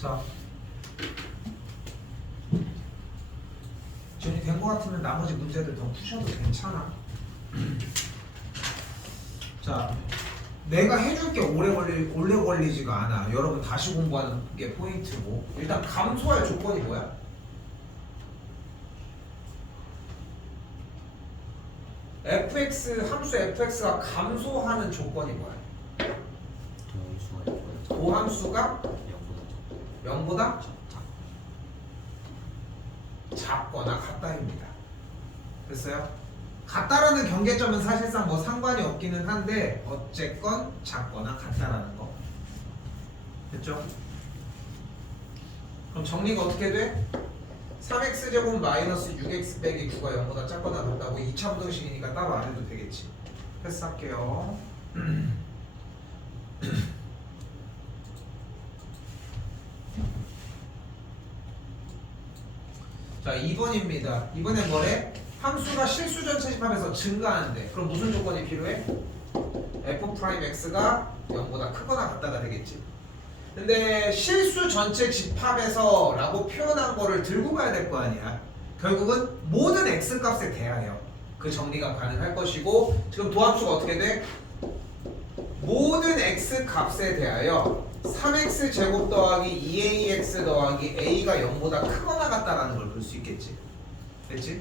자, 지원이 된 거 같으면 나머지 문제들 더 푸셔도 괜찮아. 자, 내가 해줄 게 오래 걸리지가 않아. 여러분 다시 공부하는 게 포인트고. 일단 감소할 조건이 뭐야? 함수 fx가 감소하는 조건이 뭐야? 도함수가 0보다 작거나 같다입니다. 됐어요? 같다라는 경계점은 사실상 뭐 상관이 없기는 한데 어쨌건 작거나 같다라는 거. 됐죠? 그럼 정리가 어떻게 돼? 3x제곱 마이너스 6x 빼기 9가 0보다 작거나 같다고 2차 부등식이니까 따로 안 해도 되겠지. 패스할게요. 자, 2번입니다. 이번엔 뭐래? 함수가 실수 전체 집합에서 증가하는데 그럼 무슨 조건이 필요해? f'x가 0보다 크거나 같다가 되겠지. 근데 실수 전체 집합에서 라고 표현한 거를 들고 가야 될 거 아니야. 결국은 모든 x값에 대하여 그 정리가 가능할 것이고 지금 도함수가 어떻게 돼? 모든 x값에 대하여 3x 제곱 더하기 2ax 더하기 a가 0보다 크거나 같다라는 걸 볼 수 있겠지. 됐지?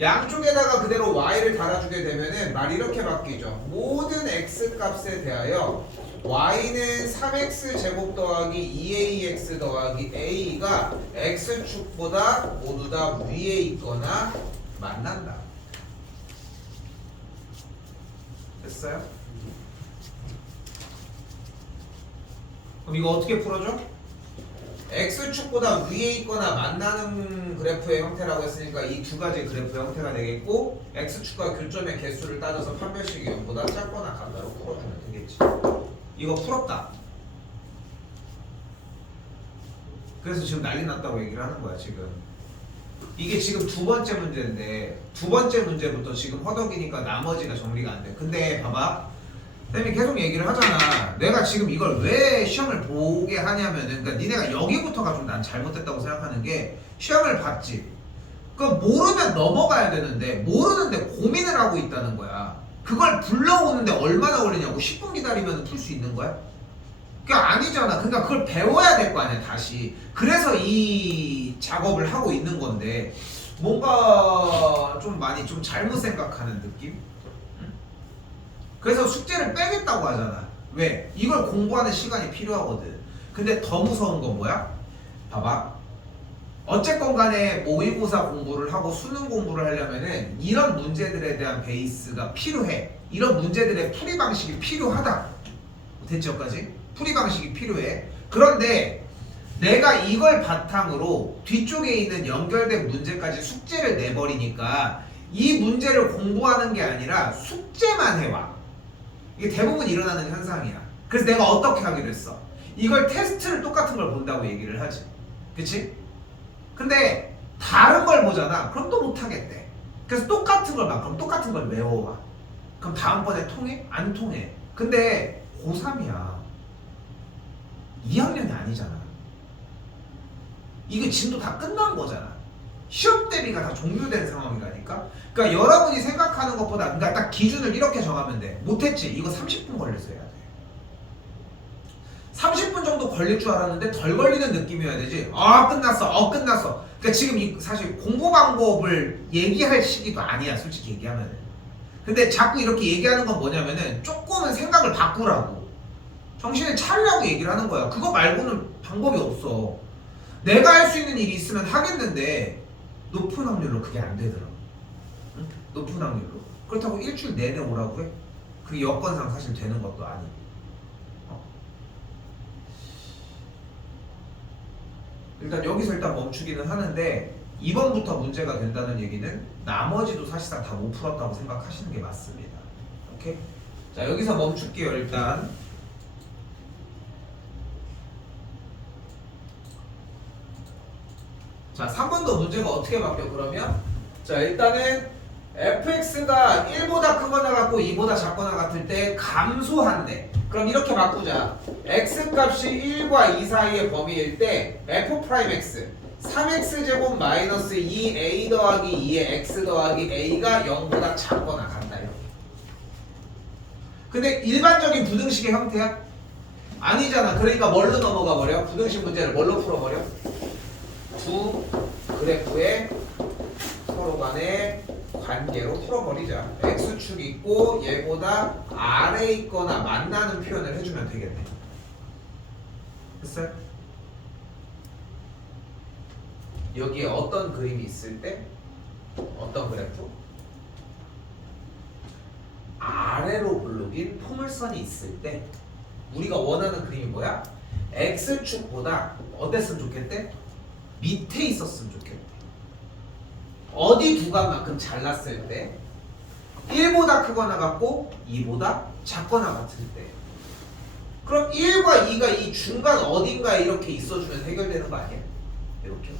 양쪽에다가 그대로 y를 달아주게 되면은 말이 이렇게 바뀌죠. 모든 x값에 대하여 y는 3x 제곱 더하기 2ax 더하기 a가 x축보다 모두 다 위에 있거나 만난다. 됐어요? 그럼 이거 어떻게 풀어줘? x축보다 위에 있거나 만나는 그래프의 형태라고 했으니까 이 두 가지 그래프 형태가 되겠고 x축과 교점의 개수를 따져서 판별식이 0보다 작거나 같다로 풀어주면 되겠지. 이거 풀었다. 그래서 지금 난리 났다고 얘기를 하는 거야 지금. 이게 지금 두 번째 문제인데 두 번째 문제부터 지금 허덕이니까 나머지가 정리가 안 돼. 근데 봐봐. 쌤이 계속 얘기를 하잖아. 내가 지금 이걸 왜 시험을 보게 하냐면은, 그러니까 니네가 여기부터가 좀 난 잘못됐다고 생각하는 게 시험을 봤지. 그럼 모르면 넘어가야 되는데 모르는데 고민을 하고 있다는 거야. 그걸 불러오는데 얼마나 걸리냐고. 10분 기다리면 풀 수 있는 거야? 그게 아니잖아. 그러니까 그걸 배워야 될 거 아니야 다시. 그래서 이 작업을 하고 있는 건데 뭔가 좀 많이 좀 잘못 생각하는 느낌? 그래서 숙제를 빼겠다고 하잖아. 왜? 이걸 공부하는 시간이 필요하거든. 근데 더 무서운 건 뭐야? 봐봐. 어쨌건 간에 모의고사 공부를 하고 수능 공부를 하려면은 이런 문제들에 대한 베이스가 필요해. 이런 문제들의 풀이 방식이 필요하다. 됐지 여기까지? 풀이 방식이 필요해. 그런데 내가 이걸 바탕으로 뒤쪽에 있는 연결된 문제까지 숙제를 내버리니까 이 문제를 공부하는 게 아니라 숙제만 해와. 이게 대부분 일어나는 현상이야. 그래서 내가 어떻게 하기로 했어? 이걸 테스트를 똑같은 걸 본다고 얘기를 하지. 그치? 근데 다른 걸 보잖아. 그럼 또 못하겠대. 그래서 똑같은 걸 봐. 그럼 똑같은 걸 외워와. 그럼 다음번에 통해? 안 통해. 근데 고3이야. 2학년이 아니잖아. 이게 진도 다 끝난 거잖아. 시험 대비가 다 종료된 상황이라니까. 그러니까 여러분이 생각하는 것보다, 그러니까 딱 기준을 이렇게 정하면 돼. 못했지? 이거 30분 걸려서 해야 돼. 30분 정도 걸릴 줄 알았는데 덜 걸리는 느낌이어야 되지. 끝났어. 끝났어. 그러니까 지금 사실 공부 방법을 얘기할 시기도 아니야, 솔직히 얘기하면은. 근데 자꾸 이렇게 얘기하는 건 뭐냐면은 조금은 생각을 바꾸라고, 정신을 차리라고 얘기를 하는 거야. 그거 말고는 방법이 없어. 내가 할 수 있는 일이 있으면 하겠는데 높은 확률로 그게 안 되더라고. 응? 높은 확률로. 그렇다고 일주일 내내 오라고 해? 그게 여건상 사실 되는 것도 아니고. 일단 여기서 일단 멈추기는 하는데 2번부터 문제가 된다는 얘기는 나머지도 사실상 다 못 풀었다고 생각하시는 게 맞습니다. 오케이? 자, 여기서 멈출게요. 일단 자, 3번도 문제가 어떻게 바뀌어 그러면? 자, 일단은 fx가 1보다 크거나 같고 2보다 작거나 같을 때 감소한대. 그럼 이렇게 바꾸자. x값이 1과 2 사이의 범위일 때 f'x 3x제곱 마이너스 2a 더하기 2의 x 더하기 a가 0보다 작거나 같다. 이렇게. 근데 일반적인 부등식의 형태야? 아니잖아. 그러니까 뭘로 넘어가 버려? 부등식 문제를 뭘로 풀어버려? 두 그래프의 서로 간의 관계로 풀어버리자. x축 있고 얘보다 아래 있거나 만나는 표현을 해주면 되겠네. 됐어요? 여기에 어떤 그림이 있을 때 어떤 그래프? 아래로 볼록인 포물선이 있을 때 우리가 원하는 그림이 뭐야? x축보다 어땠으면 좋겠대? 밑에 있었으면 좋겠대. 어디 구간만큼 잘났을 때 1보다 크거나 같고 2보다 작거나 같을 때 그럼 1과 2가 이 중간 어딘가에 이렇게 있어주면 해결되는 거 아니야? 이렇게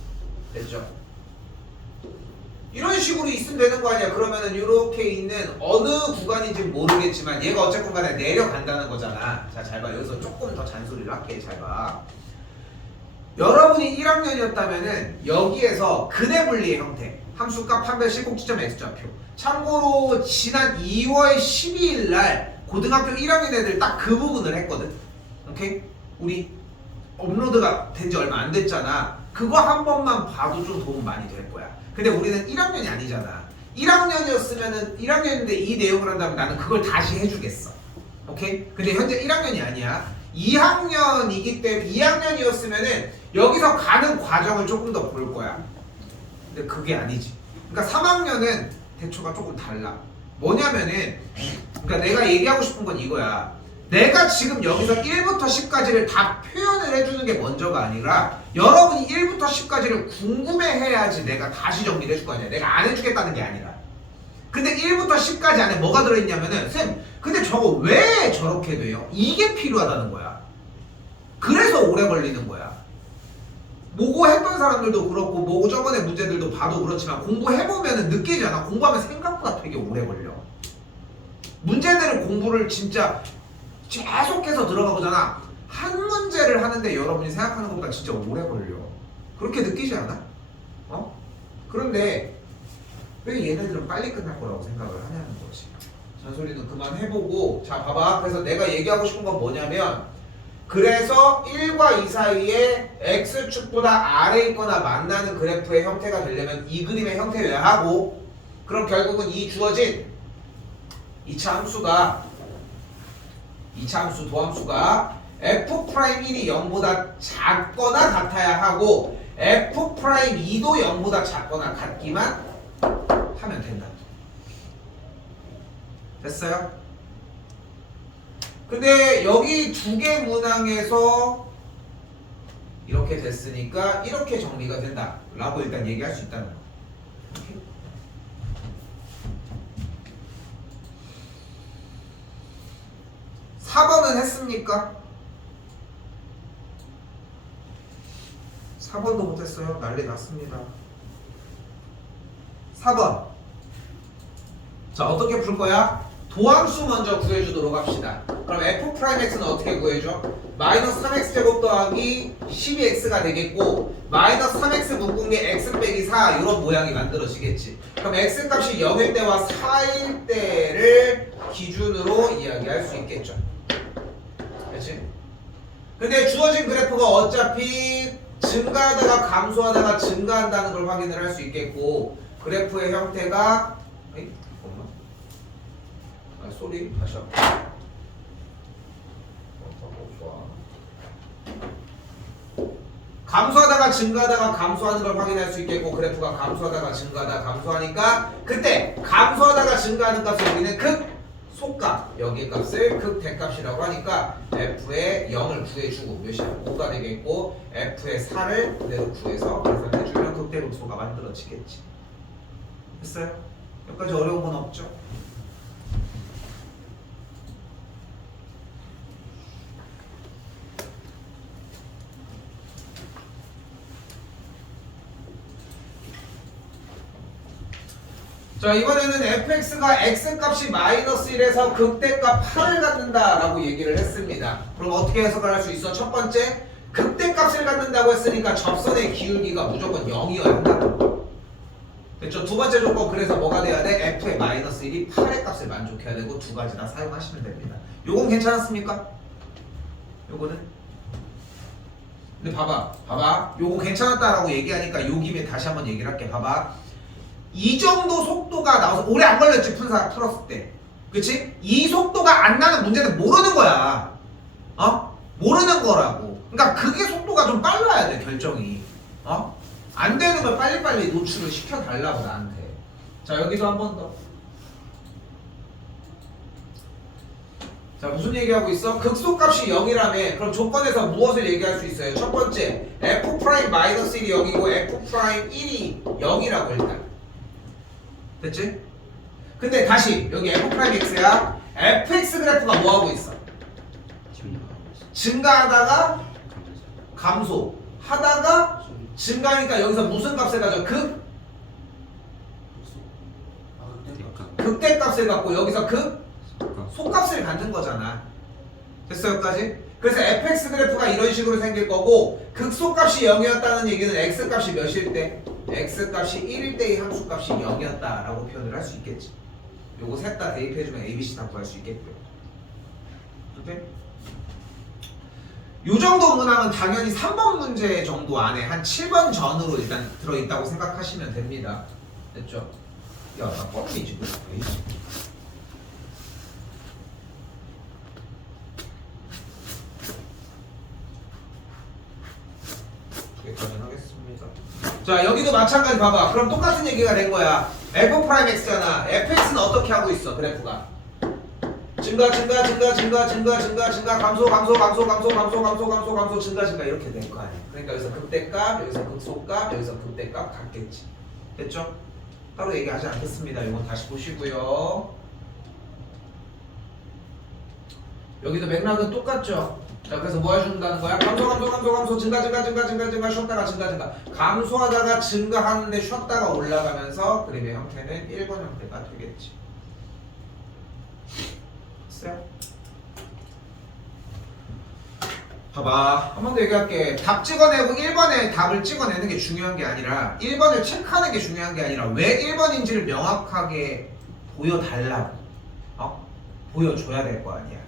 됐죠? 이런 식으로 있으면 되는 거 아니야? 그러면은 이렇게 있는 어느 구간인지 모르겠지만 얘가 어쨌건 간에 내려간다는 거잖아. 자, 잘 봐. 여기서 조금 더 잔소리를 할게. 잘 봐. 여러분이 1학년이었다면은 여기에서 근해분리의 형태 함수값 판별 실공지점 x좌표 참고로 지난 2월 12일 날 고등학교 1학년 애들 딱 그 부분을 했거든. 오케이? 우리 업로드가 된 지 얼마 안 됐잖아. 그거 한 번만 봐도 좀 도움 많이 될 거야. 근데 우리는 1학년이 아니잖아. 1학년이었으면은 1학년인데 이 내용을 한다면 나는 그걸 다시 해주겠어. 오케이? 근데 현재 1학년이 아니야. 2학년이기 때문에 2학년이었으면은 여기서 가는 과정을 조금 더 볼 거야. 근데 그게 아니지. 그러니까 3학년은 대초가 조금 달라. 뭐냐면은 그러니까 내가 얘기하고 싶은 건 이거야. 내가 지금 여기서 1부터 10까지를 다 표현을 해주는 게 먼저가 아니라 여러분이 1부터 10까지를 궁금해해야지 내가 다시 정리를 해줄 거 아니야. 내가 안 해주겠다는 게 아니라. 근데 1부터 10까지 안에 뭐가 들어있냐면은 쌤 근데 저거 왜 저렇게 돼요? 이게 필요하다는 거야. 그래서 오래 걸리는 거야. 모고 했던 사람들도 그렇고 모고 저번에 문제들도 봐도 그렇지만 공부해보면 느끼지 않아? 공부하면 생각보다 되게 오래 걸려. 문제들은 공부를 진짜 계속해서 들어가 보잖아. 한 문제를 하는데 여러분이 생각하는 것보다 진짜 오래 걸려. 그렇게 느끼지 않아? 어? 그런데 왜 얘네들은 빨리 끝날 거라고 생각을 하냐는 거지. 잔소리는 그만 해보고 자 봐봐. 그래서 내가 얘기하고 싶은 건 뭐냐면 그래서 1과 2 사이에 x축보다 아래 있거나 만나는 그래프의 형태가 되려면 이 그림의 형태여야 하고 그럼 결국은 이 주어진 2차 함수 도함수가 f'1이 0보다 작거나 같아야 하고 f'2도 0보다 작거나 같기만 하면 된다. 됐어요? 근데 여기 두 개 문항에서 이렇게 됐으니까 이렇게 정리가 된다 라고 일단 얘기할 수 있다는 거. 오케이? 4번은 했습니까? 4번도 못했어요. 난리 났습니다. 4번. 자, 어떻게 풀 거야? 도함수 먼저 구해주도록 합시다. 그럼 f'x는 어떻게 구해줘? 마이너스 3x제곱 더하기 12x가 되겠고 마이너스 3x 묶은 게 x 빼기 4 이런 모양이 만들어지겠지. 그럼 x값이 0일 때와 4일 때를 기준으로 이야기할 수 있겠죠. 그렇지? 근데 주어진 그래프가 어차피 증가하다가 감소하다가 증가한다는 걸 확인을 할 수 있겠고 그래프의 형태가 소리 다시 할게. 감소하다가 증가하다가 감소하는 걸 확인할 수 있겠고 그래프가 감소하다가 증가하다가 감소하니까 그때 감소하다가 증가하는 값을 우리는 극 속값 여기 값을 극 대값이라고 하니까 f의 0을 구해주고 몇이야? 5가 되겠고 f의 4를 그대로 구해서 계산해주면 극대극소가 만들어지겠지. 됐어요? 여기까지 어려운 건 없죠? 자, 이번에는 fx가 x값이 마이너스 1에서 극대값 8을 갖는다 라고 얘기를 했습니다. 그럼 어떻게 해석을 할 수 있어? 첫 번째, 극대값을 갖는다고 했으니까 접선의 기울기가 무조건 0이어야 한다. 됐죠? 두 번째 조건, 그래서 뭐가 돼야 돼? f의 마이너스 1이 8의 값을 만족해야 되고, 두 가지 다 사용하시면 됩니다. 요건 괜찮았습니까? 요거는? 근데 봐봐. 요거 괜찮았다라고 얘기하니까 요 김에 다시 한번 얘기를 할게. 봐봐. 이 정도 속도가 나와서 오래 안 걸렸지, 풀었을 때. 그치? 이 속도가 안 나는 문제는 모르는 거야. 모르는 거라고. 그러니까 그게 속도가 좀 빨라야 돼, 결정이. 안 되는 걸 빨리빨리 노출을 시켜달라고, 나한테. 자, 여기도 한 번 더. 자, 무슨 얘기하고 있어? 극소값이 0이라며. 그럼 조건에서 무엇을 얘기할 수 있어요? 첫 번째, f'-1이 0이고 f'1이 0이라고 일단. 됐지? 근데 다시 여기 f'x야. fx 그래프가 뭐하고 있어? 증가하다가 감소하다가 증가하니까 여기서 무슨 값을 가져? 극대값을 갖고 여기서 속값을 갖는 거잖아. 됐어, 여기까지? 그래서 fx 그래프가 이런 식으로 생길 거고, 극소값이 0이었다는 얘기는 x값이 몇일 때? x값이 1일 때의 함수값이 0이었다라고 표현을 할 수 있겠지. 요거 셋 다 대입해주면 ABC 다 구할 수 있겠고요. 오케이? 요 정도 문항은 당연히 3번 문제 정도 안에 한 7번 전으로 일단 들어있다고 생각하시면 됩니다. 됐죠? 야, 나 뻔히 지금 왜 이러지? 여기까지는 하겠습니다. 자, 여기도 마찬가지 봐봐. 그럼 똑같은 얘기가 된 거야. f'x잖아. fx는 어떻게 하고 있어, 그래프가? 증가, 감소, 증가 이렇게 될 거 아니야. 그러니까 여기서 극대값, 여기서 극소값, 여기서 극대값 같겠지. 됐죠? 따로 얘기하지 않겠습니다. 이건 다시 보시고요. 여기도 맥락은 똑같죠? 자, 그래서 뭐 해준다는 거야? 감소, 증가, 쉬었다가 증가. 감소하다가 증가하는데 쉬었다가 올라가면서 그림의 형태는 1번 형태가 되겠지. 됐어요? 봐봐. 한 번 더 얘기할게. 답 찍어내고 1번에 답을 찍어내는 게 중요한 게 아니라 1번을 체크하는 게 중요한 게 아니라 왜 1번인지를 명확하게 보여달라고. 보여줘야 될 거 아니야.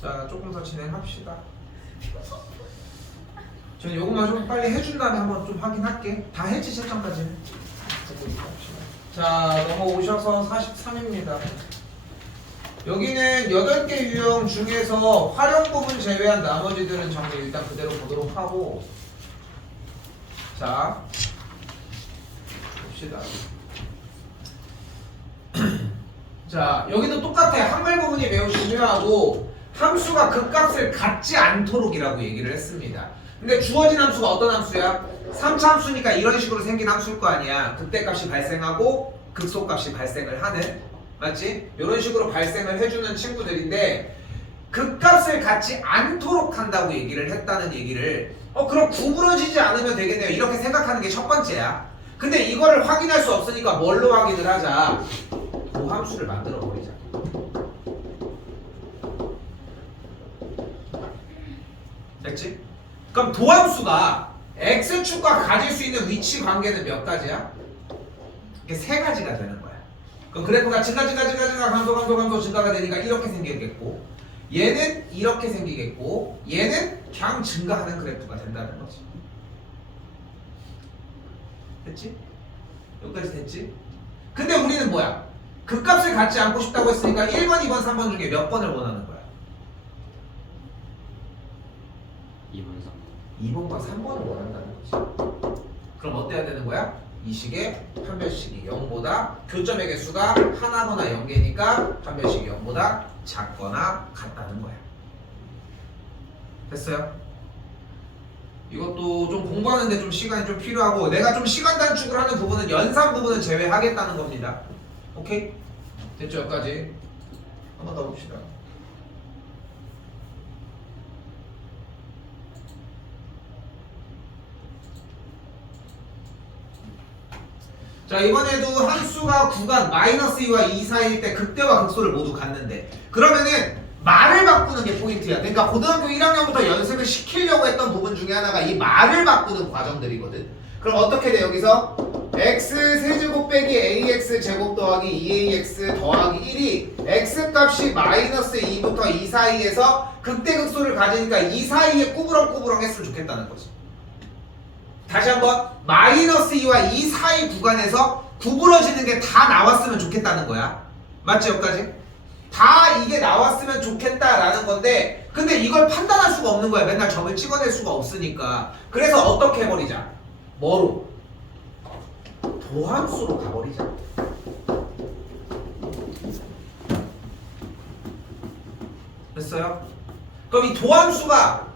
자, 조금 더 진행합시다. 저는 요것만 좀 빨리 해준 다음에 한번 좀 확인할게. 다 했지, 채점까지는. 자, 넘어오셔서 43입니다. 여기는 8개 유형 중에서 활용 부분 제외한 나머지들은 정리 일단 그대로 보도록 하고, 자, 봅시다. 자, 여기도 똑같아. 한글 부분이 매우 중요하고, 함수가 극값을 갖지 않도록이라고 얘기를 했습니다. 근데 주어진 함수가 어떤 함수야? 3차 함수니까 이런 식으로 생긴 함수일 거 아니야. 극대값이 발생하고 극소값이 발생을 하는, 맞지? 이런 식으로 발생을 해주는 친구들인데, 극값을 갖지 않도록 한다고 얘기를 했다는 얘기를, 그럼 구부러지지 않으면 되겠네요, 이렇게 생각하는 게 첫 번째야. 근데 이거를 확인할 수 없으니까 뭘로 확인을 하자? 도함수를 만들어 버리자. 됐지? 그럼 도함수가 x축과 가질 수 있는 위치 관계는 몇 가지야? 이게 세 가지가 되는 거야. 그럼 그래프가 증가, 감소, 증가가 되니까 이렇게 생기겠고, 얘는 이렇게 생기겠고, 얘는 그냥 증가하는 그래프가 된다는 거지. 됐지? 여기까지 됐지? 근데 우리는 뭐야? 극값을 갖지 않고 싶다고 했으니까 1번, 2번, 3번 중에 몇 번을 원하는 거야? 2번과 3번을 원한다는 거지. 그럼 어때야 되는 거야? 이 식의 판별식이 0보다 교점의 개수가 하나거나 0개니까 판별식이 0보다 작거나 같다는 거야. 됐어요? 이것도 좀 공부하는데 좀 시간이 좀 필요하고, 내가 좀 시간 단축을 하는 부분은 연산 부분은 제외하겠다는 겁니다. 오케이? 됐죠? 여기까지. 한 번 더 봅시다. 자, 이번에도 함수가 구간 마이너스 2와 2 사이일 때 극대와 극소를 모두 갖는데, 그러면은 말을 바꾸는 게 포인트야. 그러니까 고등학교 1학년부터 연습을 시키려고 했던 부분 중에 하나가 이 말을 바꾸는 과정들이거든. 그럼 어떻게 돼? 여기서 x 세제곱 빼기 ax 제곱 더하기 2ax 더하기 1이 x 값이 마이너스 2부터 2 사이에서 극대극소를 가지니까 이 사이에 꾸부렁꾸부렁 했으면 좋겠다는 거지. 다시 한번 마이너스 2와 2 사이 구간에서 구부러지는 게 다 나왔으면 좋겠다는 거야. 맞지 여기까지? 다 이게 나왔으면 좋겠다라는 건데, 근데 이걸 판단할 수가 없는 거야. 맨날 점을 찍어낼 수가 없으니까. 그래서 어떻게 해버리자? 뭐로? 도함수로 가버리자. 됐어요? 그럼 이 도함수가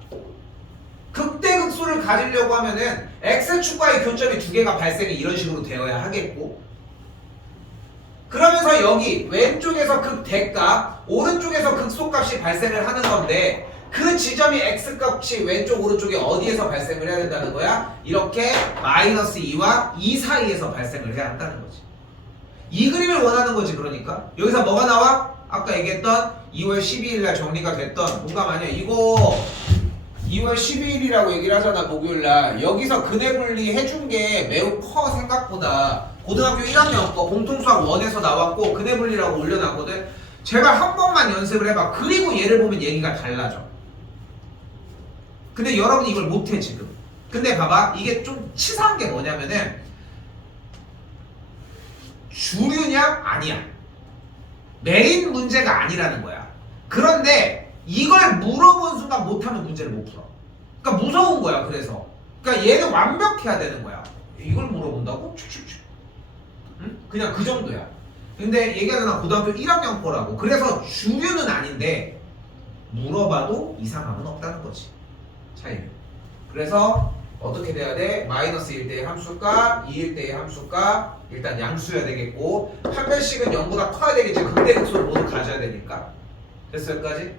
극대극소를 가지려고 하면은 x축과의 교점이 두 개가 발생이 이런 식으로 되어야 하겠고, 그러면서 여기 왼쪽에서 극대값, 오른쪽에서 극소값이 발생을 하는 건데, 그 지점이 x값이 왼쪽 오른쪽에 어디에서 발생을 해야 된다는 거야? 이렇게 마이너스 2와 2 사이에서 발생을 해야 한다는 거지. 이 그림을 원하는 거지. 그러니까 여기서 뭐가 나와? 아까 얘기했던 2월 12일 날 정리가 됐던, 뭔가 만약 이거 2월 12일이라고 얘기를 하잖아, 목요일날. 여기서 근해 분리 해준 게 매우 커. 생각보다 고등학교 1학년 거 공통수학 1에서 나왔고 근해 분리라고 올려놨거든. 제발 한 번만 연습을 해봐. 그리고 얘를 보면 얘기가 달라져. 근데 여러분이 이걸 못해 지금. 근데 봐봐, 이게 좀 치사한 게 뭐냐면은 주류냐? 아니야. 메인 문제가 아니라는 거야. 그런데 이걸 물어본 순간 못하면 문제를 못 풀어. 그러니까 무서운 거야. 그래서 그러니까 얘는 완벽해야 되는 거야. 이걸 물어본다고? 응? 그냥 그 정도야. 근데 얘기하잖아, 고등학교 1학년 거라고. 그래서 주류는 아닌데 물어봐도 이상함은 없다는 거지, 차이는. 그래서 어떻게 돼야 돼? 마이너스 1대의 함수값, 2일대의 함수값, 일단 양수여야 되겠고, 판별식은 0보다 커야 되겠지. 극대극소를 모두 가져야 되니까. 됐어 여기까지?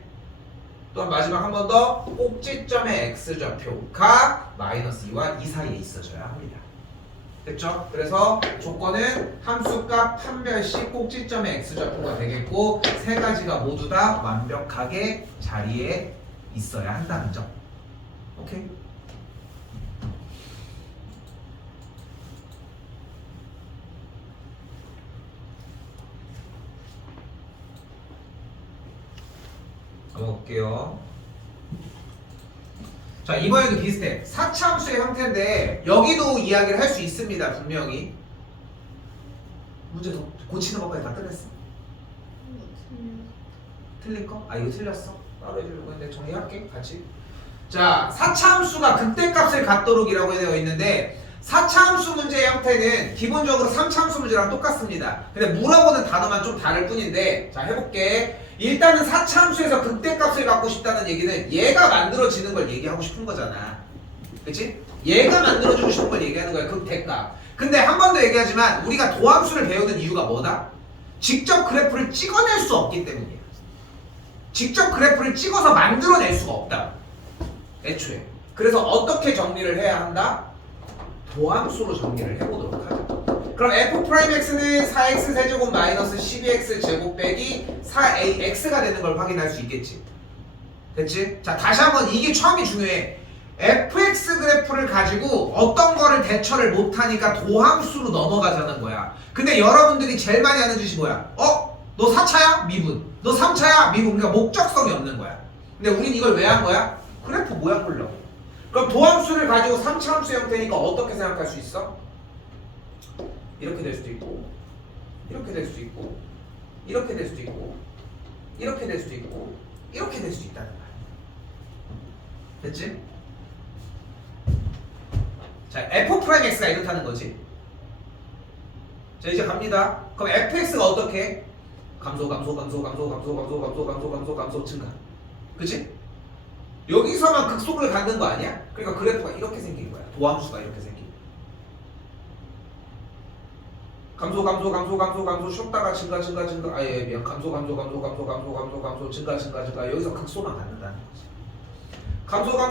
또한 마지막 한 번 더, 꼭지점의 x좌표가 마이너스 2와 2 사이에 있어줘야 합니다. 됐죠? 그래서 조건은 함수값, 판별식, 꼭지점의 x좌표가 되겠고, 세 가지가 모두 다 완벽하게 자리에 있어야 한다는 점. 오케이? 넘어갈게요. 자, 이번에도 비슷해. 사차함수의 형태인데 여기도 이야기를 할 수 있습니다. 분명히. 문제 더 고치는 것까지 다 끝냈어. 틀린 거? 아, 이거 틀렸어. 따로 해주려고 했는데 정리할게 같이. 자, 사차함수가 극대값을 갖도록이라고 되어 있는데, 사차함수 문제의 형태는 기본적으로 삼차함수 문제랑 똑같습니다. 근데 물어보는 단어만 좀 다를 뿐인데, 자, 해볼게. 일단은 사차함수에서 극대값을 갖고 싶다는 얘기는 얘가 만들어지는 걸 얘기하고 싶은 거잖아. 그치? 얘가 만들어주고 싶은 걸 얘기하는 거야, 극대값. 근데 한 번 더 얘기하지만 우리가 도함수를 배우는 이유가 뭐다? 직접 그래프를 찍어낼 수 없기 때문이야. 직접 그래프를 찍어서 만들어낼 수가 없다, 애초에. 그래서 어떻게 정리를 해야 한다? 도함수로 정리를 해보도록 하자. 그럼 f'x는 4x 세제곱 마이너스 12x 제곱 빼기 4ax가 되는 걸 확인할 수 있겠지. 됐지? 자, 다시 한번 이게 처음이 중요해. fx 그래프를 가지고 어떤 거를 대처를 못하니까 도함수로 넘어가자는 거야. 근데 여러분들이 제일 많이 하는 짓이 뭐야? 너 4차야? 미분. 너 3차야? 미분. 그러니까 목적성이 없는 거야. 근데 우린 이걸 왜 한 거야? 그래프 모양 보려고. 그럼 도함수를 가지고 3차 함수 형태니까 어떻게 생각할 수 있어? 이렇게 될 수도 있고, 이렇게 될 수도 있고, 이렇게 될 수도 있고, 이렇게 될 수도 있고, 이렇게 될 수도 있다는 거야. 됐지? 자, f'x가 이렇다는 거지. 자, 이제 갑니다. 그럼 fx가 어떻게? 감소 증가. 그치? 여기서만 극속을 갖는 거 아니야? 그러니까 그래프가 이렇게 생긴 거야. 도함수가 이렇게 생긴 거야. 감소 쉬었다가 증가 감소 증가 여기서 극소만 갖는다는 거지. 감소 증가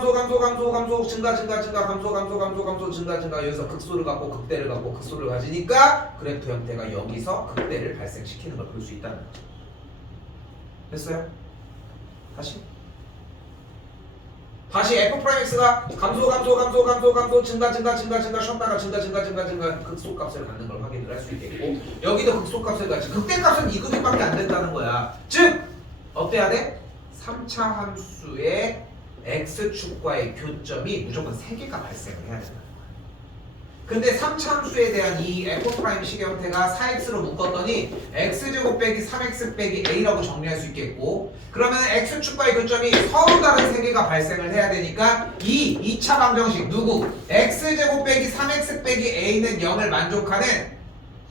감소 증가 여기서 극소를 갖고 극대를 갖고 극소를 가지니까 그래프 형태가 여기서 극대를 발생시키는 걸 볼 수 있다는 거죠. 됐어요? 다시 f'x가 감소 증가 쉬었다가 증가 극소값을 갖는 걸 확인을 할 수 있겠고 여기도 극소값을 갖지 극대값은 이 그림밖에 안 된다는 거야. 즉 어때야 돼? 3차 함수의 x축과의 교점이 무조건 3개가 발생을 해야 된다는 거야. 근데 3차 함수에 대한 이 f'식의 형태가 4x로 묶었더니 x제곱 빼기 3x 빼기 a라고 정리할 수 있겠고 그러면 x축과의 교점이 서로 다른 3개가 발생을 해야 되니까 이 2차 방정식 누구? x제곱 빼기 3x 빼기 a는 0을 만족하는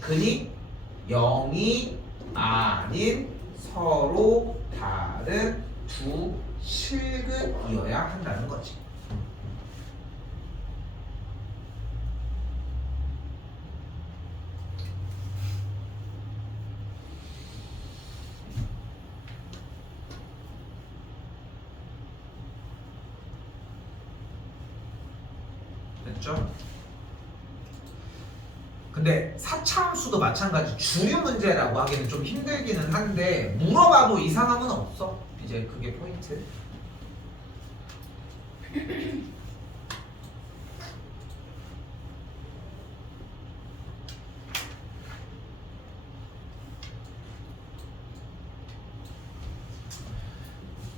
근이 0이 아닌 서로 다른 두 실근이어야 한다는 거지. 됐죠? 근데 4차 함수도 마찬가지 주류 문제라고 하기는 좀 힘들기는 한데 물어봐도 이상함은 없어. 이제 그게 포인트.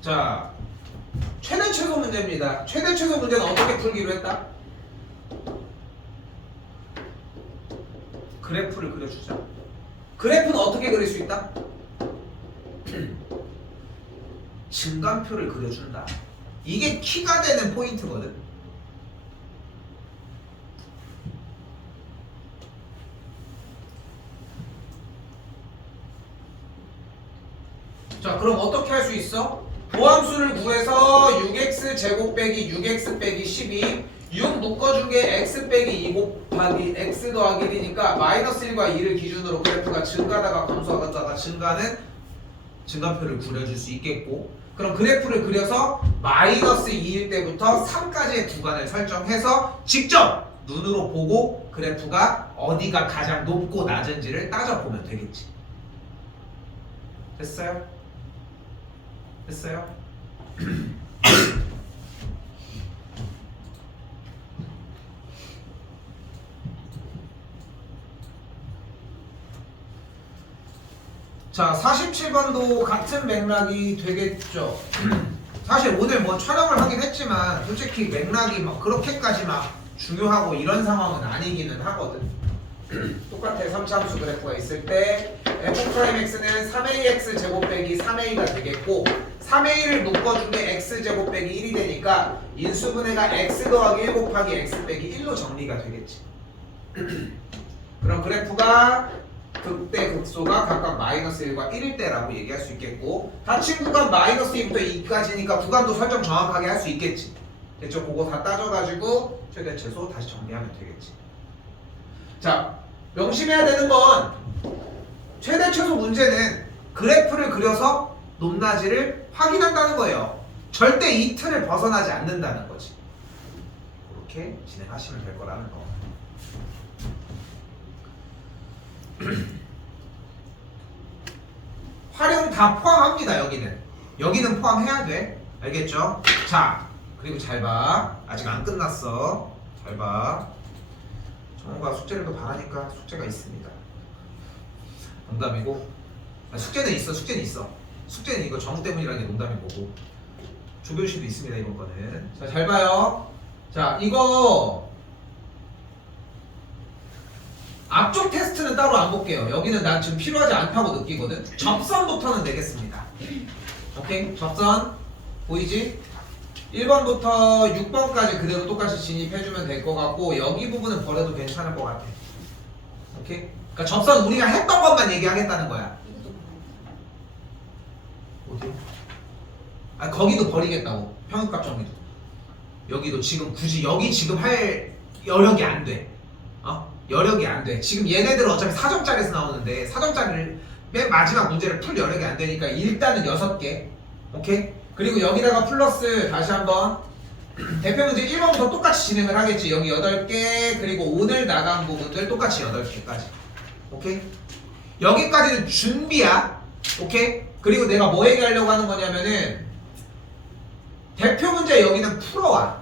자, 최대 최소 문제입니다. 최대 최소 문제는 어떻게 풀기로 했다? 그래프를 그려주자. 그래프는 어떻게 그릴 수 있다? 증감표를 그려준다. 이게 키가 되는 포인트거든. 자, 그럼 어떻게 할 수 있어? 보함수를 구해서 6x 제곱 빼기 6x 빼기 12 6 묶어준 게 x 빼기 2 곱하기 x 더하기 1이니까 마이너스 1과 2를 기준으로 그래프가 증가하다가 감소하다가 증가는 증가표를 그려줄 수 있겠고 그럼 그래프를 그려서 마이너스 2일 때부터 3까지의 구간을 설정해서 직접 눈으로 보고 그래프가 어디가 가장 높고 낮은지를 따져보면 되겠지. 됐어요? 됐어요? 자, 47번도 같은 맥락이 되겠죠. 사실 오늘 뭐 촬영을 하긴 했지만 솔직히 맥락이 막 그렇게까지 막 중요하고 이런 상황은 아니기는 하거든. 똑같아. 3차 함수 그래프가 있을 때 f'x는 3ax 제곱 빼기 3a가 되겠고 3a를 묶어준 게 x 제곱 빼기 1이 되니까 인수분해가 x 더하기 1 곱하기 x 빼기 1로 정리가 되겠지. 그럼 그래프가 극대 극소가 각각 마이너스 1과 1일 때라고 얘기할 수 있겠고 닫힌 구간 마이너스 2부터 2까지니까 구간도 설정 정확하게 할 수 있겠지. 됐죠? 그거 다 따져가지고 최대 최소 다시 정리하면 되겠지. 자, 명심해야 되는 건 최대 최소 문제는 그래프를 그려서 높낮이를 확인한다는 거예요. 절대 이 틀을 벗어나지 않는다는 거지. 그렇게 진행하시면 될 거라는 거. 활용 다 포함합니다. 여기는 포함해야 돼. 알겠죠? 자, 그리고 잘 봐. 아직 안 끝났어. 잘 봐. 정우가 숙제를 더 바라니까 숙제가 있습니다. 농담이고. 숙제는 있어. 숙제는 이거 정우 때문이라는 게 농담인 거고. 조교실도 있습니다. 이번 거는. 자, 잘 봐요. 자, 이거 앞쪽 테스트는 따로 안 볼게요. 여기는 난 지금 필요하지 않다고 느끼거든. 접선부터는 내겠습니다. 오케이? 접선 보이지? 1번부터 6번까지 그대로 똑같이 진입해주면 될 것 같고 여기 부분은 버려도 괜찮을 것 같아. 오케이? 그러니까 접선 우리가 했던 것만 얘기하겠다는 거야. 어디? 아, 거기도 버리겠다고. 평균값 정리도. 여기도 지금 굳이 여기 지금 할 여력이 안 돼. 여력이 안 돼. 지금 얘네들은 어차피 4점짜리에서 나오는데 4점짜리를 맨 마지막 문제를 풀 여력이 안 되니까 일단은 6개. 오케이? 그리고 여기다가 플러스 다시 한번 대표 문제 1번부터 똑같이 진행을 하겠지. 여기 8개 그리고 오늘 나간 부분들 똑같이 8개까지. 오케이? 여기까지는 준비야. 오케이? 그리고 내가 뭐 얘기하려고 하는 거냐면은 대표 문제 여기는 풀어와.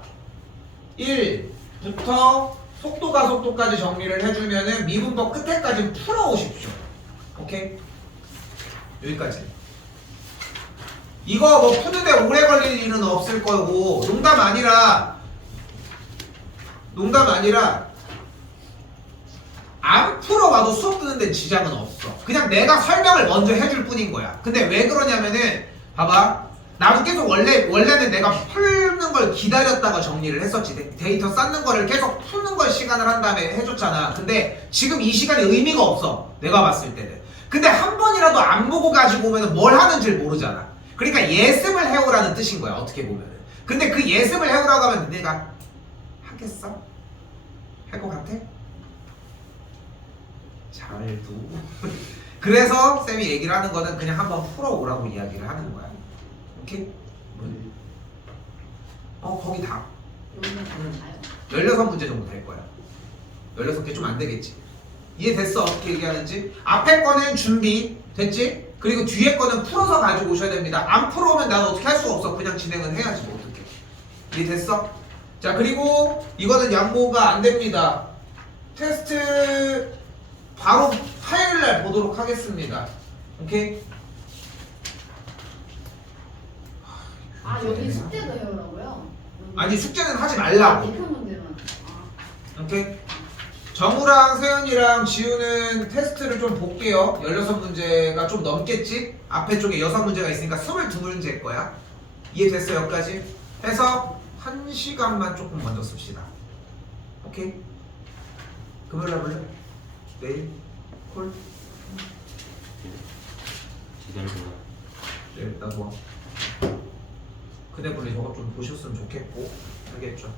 1부터 속도까지 정리를 해주면은 미분법 끝에까지 풀어오십시오. 오케이? 여기까지. 이거 뭐 푸는데 오래 걸릴 일은 없을 거고 농담 아니라 안 풀어와도 수업 듣는 데는 지장은 없어. 그냥 내가 설명을 먼저 해줄 뿐인 거야. 근데 왜 그러냐면은 봐봐. 나도 계속 원래는 내가 푸는 걸 기다렸다가 정리를 했었지. 데이터 쌓는 거를 계속 푸는 걸 시간을 한 다음에 해줬잖아. 근데 지금 이 시간이 의미가 없어. 내가 봤을 때는. 근데 한 번이라도 안 보고 가지고 오면 뭘 하는지 모르잖아. 그러니까 예습을 해오라는 뜻인 거야. 어떻게 보면은. 근데 그 예습을 해오라고 하면 내가 하겠어? 할 것 같아? 잘도. 그래서 쌤이 얘기를 하는 거는 그냥 한번 풀어오라고 이야기를 하는 거야. 오케이? 거기 다. 여기는 다요? 16문제 정도 될 거야. 16개 좀 안 되겠지. 이해됐어? 어떻게 얘기하는지? 앞에 거는 준비 됐지? 그리고 뒤에 거는 풀어서 가지고 오셔야 됩니다. 안 풀어오면 나는 어떻게 할 수가 없어. 그냥 진행은 해야지 뭐 어떻게. 이해됐어? 자, 그리고 이거는 양보가 안 됩니다. 테스트 바로 화요일날 보도록 하겠습니다. 오케이? 아 여기 숙제도 해오라고요? 아니 숙제는 하지 말라고. 대표 문제만. 오케이? 정우랑 세연이랑 지우는 테스트를 좀 볼게요. 16문제가 좀 넘겠지? 앞에 쪽에 6문제가 있으니까 22문제일 거야. 이해됐어? 여기까지? 해서 1시간만 조금 먼저 씁시다. 오케이? 금요일 날 볼래? 내일? 콜? 기다려봐. 내일 나도 와. 그대분이 저거 좀 보셨으면 좋겠고. 알겠죠?